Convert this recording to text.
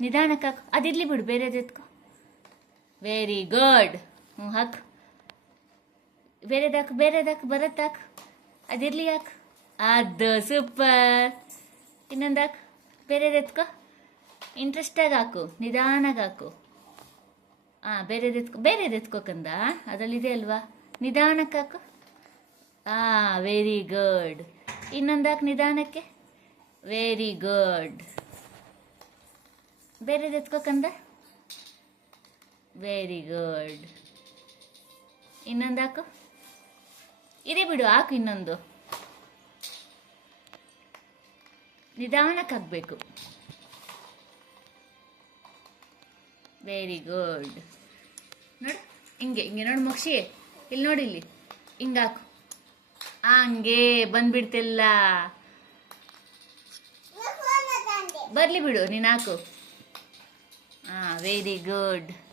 ನಿಧಾನಕ್ಕೆ ಹಾಕು. ಅದಿರ್ಲಿ ಬಿಡು, ಬೇರೆದು ಎತ್ಕೊ. Very good. ಹ್ಞೂ ಹಾಕು. ಬೇರೆದಾಕು, ಬೇರೆದಾಕು, ಬರತ್ತಾಕು. ಅದಿರ್ಲಿ ಹಾಕು. ಅದು ಸೂಪರ್. ಇನ್ನೊಂದು ಹಾಕು. ಬೇರೆದು ಎತ್ಕೊ. ಇಂಟ್ರೆಸ್ಟಾಗಿ ಹಾಕು, ನಿಧಾನಾಗಿ ಹಾಕು. ಹಾಂ, ಬೇರೆದು ಎತ್ಕೋಕಂದ, ಅದರಲ್ಲಿದೆ ಅಲ್ವಾ, ನಿಧಾನಕ್ಕೆ ಹಾಕು. Very good. ಇನ್ನೊಂದು ಹಾಕು ನಿಧಾನಕ್ಕೆ. Very good. ಬೇರೆದು ಎತ್ಕೋಕಂದ. Very good. ಇನ್ನೊಂದು ಹಾಕು. ಇದೇ ಬಿಡು, ಹಾಕು ಇನ್ನೊಂದು. ನಿಧಾನಕ್ಕೆ ಹಾಕಬೇಕು. Very good. ನೋಡು, ಹಿಂಗೆ ನೋಡು ಮಕ್ಷಿ, ಇಲ್ಲಿ ನೋಡಿ, ಇಲ್ಲಿ ಹಿಂಗೆ ಹಾಕು. ಹಂಗೆ ಬಂದ್ಬಿಡ್ತಿಲ್ಲ. ಬರಲಿ ಬಿಡು, ನೀನು ಹಾಕು. Very good.